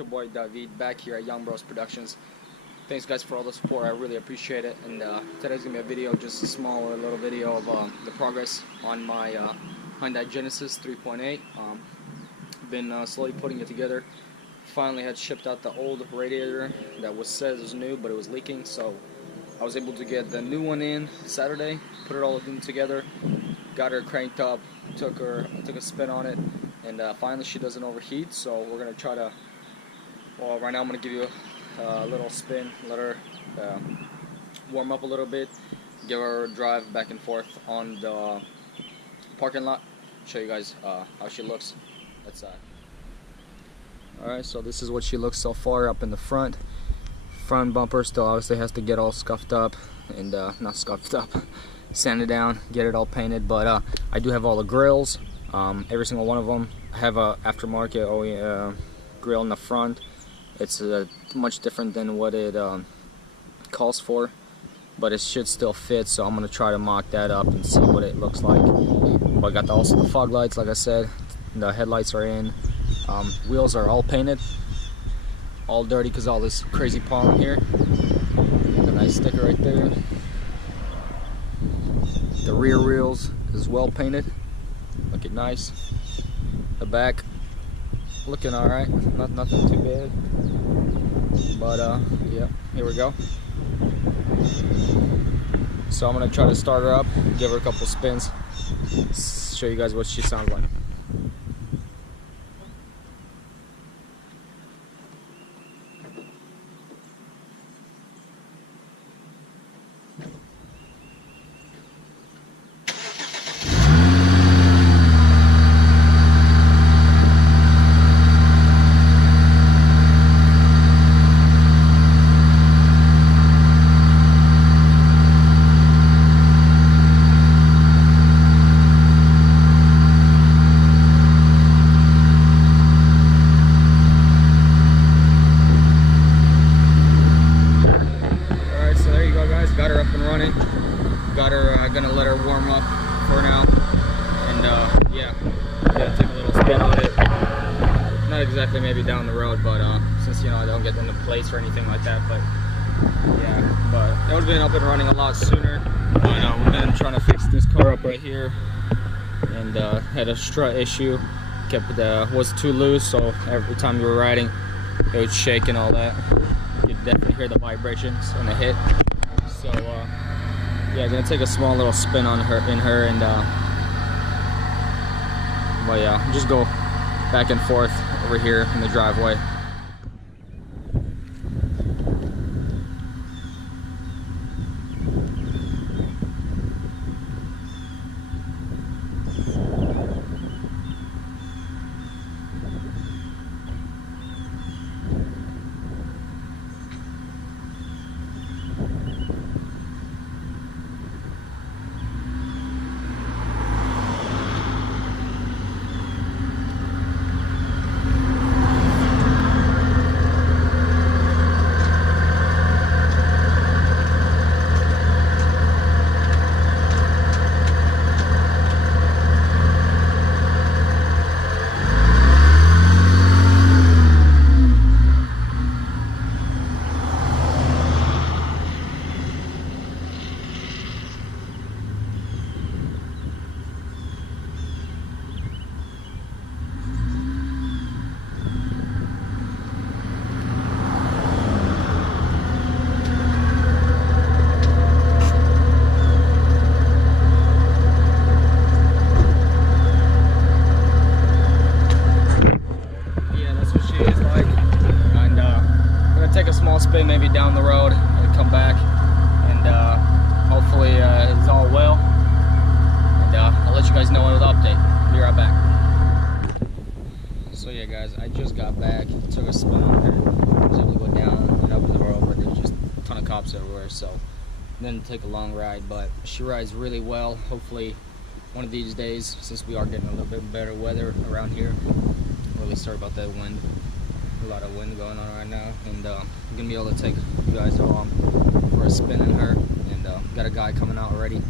your boy David back here at Young Bros Productions. Thanks guys for all the support, I really appreciate it. And today's gonna be a video, just a small little video of the progress on my Hyundai Genesis 3.8. Been slowly putting it together. Finally had shipped out the old radiator that was new, but it was leaking, so I was able to get the new one in Saturday, put it all together, got her cranked up, took a spin on it, and finally she doesn't overheat. So we're gonna try to, well, right now I'm gonna give you a little spin, let her warm up a little bit, give her a drive back and forth on the parking lot, show you guys how she looks. Let's alright, so this is what she looks so far up in the front. Front bumper still obviously has to get all scuffed up, and not scuffed up, sanded down, get it all painted, but I do have all the grills, every single one of them. I have a aftermarket OEM grill in the front. It's much different than what it calls for, but it should still fit, so I'm going to try to mock that up and see what it looks like. But I got also the fog lights, like I said, the headlights are in, wheels are all painted, all dirty because all this crazy pollen here. A nice sticker right there. The rear wheels is well painted, looking nice. The back looking alright, nothing too bad. But yeah, here we go. So I'm gonna try to start her up, give her a couple spins, show you guys what she sounds like. Got her up and running. Got her, gonna let her warm up for now. And yeah, gotta take a little spin on it. Not exactly maybe down the road, but since I don't get into place or anything like that, but yeah, but it would have been up and running a lot sooner. But we've been trying to fix this car up right here, and had a strut issue. Was too loose, so every time you were riding, it would shake and all that. You'd definitely hear the vibrations and the hit. So yeah, gonna take a small little spin on her and but yeah, just go back and forth over here in the driveway. Spin maybe down the road and come back, and hopefully it's all well, and I'll let you guys know with the update. Be right back. So yeah guys, I just got back, took a spin on her, was able to go down and up the road where there's just a ton of cops everywhere, so didn't take a long ride, but she rides really well. Hopefully one of these days, since we are getting a little bit better weather around here, really sorry about that wind. A lot of wind going on right now, and I'm gonna be able to take you guys along for a spin in her. And got a guy coming out already.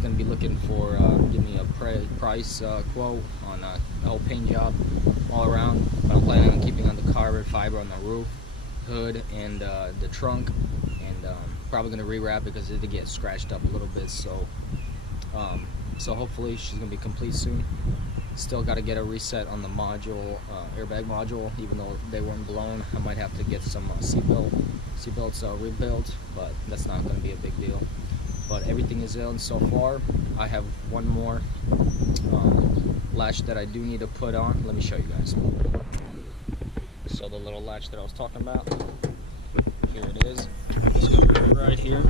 Gonna be looking for give me a price quote on the whole paint job. all around, but I'm planning on keeping on the carbon fiber on the roof, hood, and the trunk, and probably gonna rewrap because it did get scratched up a little bit. So hopefully she's gonna be complete soon. Still got to get a reset on the module, airbag module, even though they weren't blown. I might have to get some seatbelts rebuilt, but that's not going to be a big deal. But everything is in so far. I have one more latch that I do need to put on. Let me show you guys. So the little latch that I was talking about, here it is. It's going to be right here.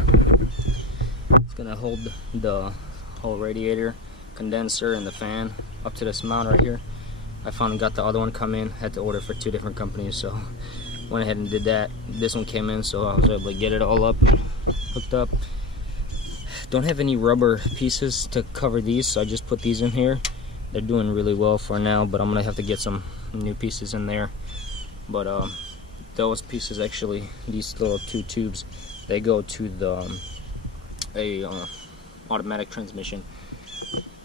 It's going to hold the whole radiator, condenser, and the fan up to this mount right here. I finally got the other one come in. Had to order for 2 different companies, so went ahead and did that. This one came in, so I was able to get it all up and hooked up. Don't have any rubber pieces to cover these, so I just put these in here. They're doing really well for now, but I'm gonna have to get some new pieces in there. But those pieces, actually, these little 2 tubes, they go to the automatic transmission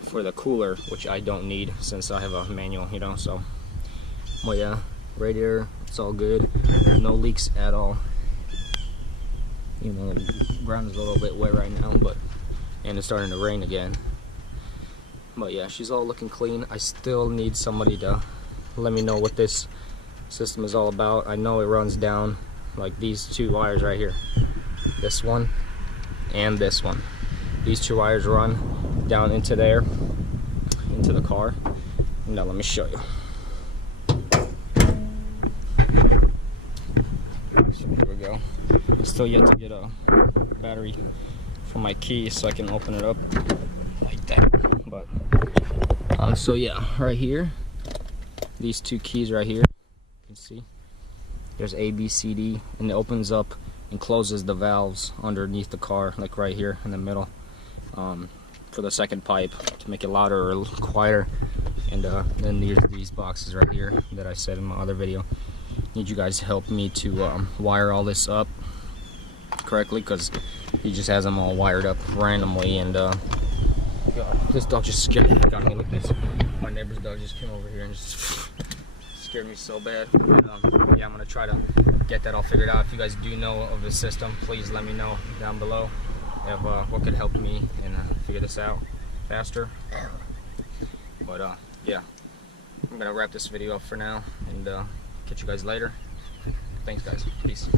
for the cooler, which I don't need since I have a manual, you know. So, well, yeah, radiator, it's all good, no leaks at all. You know, the ground is a little bit wet right now, and it's starting to rain again. But yeah, she's all looking clean. I still need somebody to let me know what this system is all about. I know it runs down like these 2 wires right here, this one and this one. These 2 wires run down into there, into the car. Now let me show you. So here we go. Still yet to get a battery for my key so I can open it up like that. But so yeah, right here, these 2 keys right here, you can see there's A, B, C, D, and it opens up and closes the valves underneath the car, like right here in the middle, for the second pipe to make it louder or quieter. And then there's these boxes right here that I said in my other video. Need you guys to help me to wire all this up correctly, because he just has them all wired up randomly. And this dog just scared the heck out of me. Look at this. My neighbor's dog just came over here and just scared me so bad. But, yeah, I'm gonna try to get that all figured out. If you guys do know of the system, please let me know down below of what could help me and figure this out faster. But yeah, I'm gonna wrap this video up for now, and catch you guys later. Thanks guys, peace.